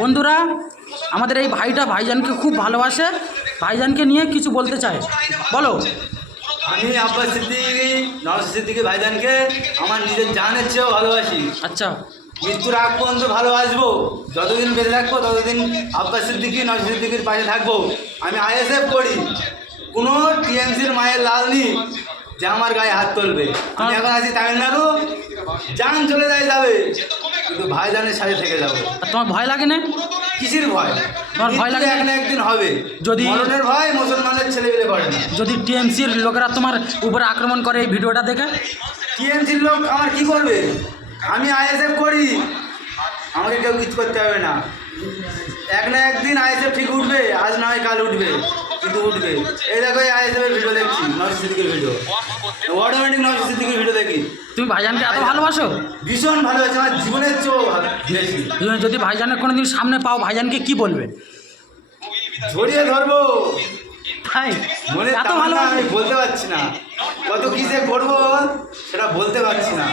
বন্ধুরা আমাদের এই ভাইটা ভাইজানকে খুব ভালোবাসে, ভাইজানকে নিয়ে কিছু বলতে চায়, বলো। আমি আব্বাস সিদ্দিকী, নওয়াজ সিদ্দিকী ভাইজানকে আমার নিজের জানের চেয়েও ভালোবাসি। আচ্ছা, মৃত্যুর আগ পর্যন্ত ভালোবাসবো, যতদিন বেঁচে থাকবো ততদিন আব্বাস সিদ্দিকী নওয়াজ সিদ্দিকীর পাশে থাকবো। আমি আইএসএফ করি, কোনো টিএমসির মায়ের লাল নি যে আমার গায়ে হাত তুলবে। আমি এখন আছি তামিলনাড়ু, জান চলে যাবে, কিন্তু ভাইজানের সাথে থেকে যাবো। আর তোমার ভয় লাগে না? কিসের ভয়? তোমার ভয় লাগে না? মৃত্যু এক না একদিন হবে। যদি মরণের ভয় মুসলমানের ছেলেগুলো করে না। যদি টিএমসির লোকেরা তোমার উপরে আক্রমণ করে এই ভিডিওটা দেখে? টিএমসির লোক আমার কি করবে? আমি আইএসএফ করি, আমাকে কেউ কিছু করতে হবে না। এক না একদিন আইএসএফ ঠিক উঠবে, আজ না হয় কাল উঠবে, কিন্তু উঠবে। এই দেখো এই আইএসএফের ভিডিও দেখছি, নওয়াজ সিদ্দিকীর ভিডিও, অটোমেটিক নওয়াজ সিদ্দিকীর ভিডিও দেখি। তুমি ভাইজানকে এত ভালোবাসো? ভীষণ ভালোবাসি, আমার জীবনের চেয়েও বেশি। তুমি যদি ভাইজানের কোনোদিন সামনে পাও, ভাইজানকে কি বলবে? জড়িয়ে ধরবো। তাই মনে এত তামান্না ভালোবাসো? আমি বলতে পারছি না, কত কিসে করবো সেটা বলতে পারছি না।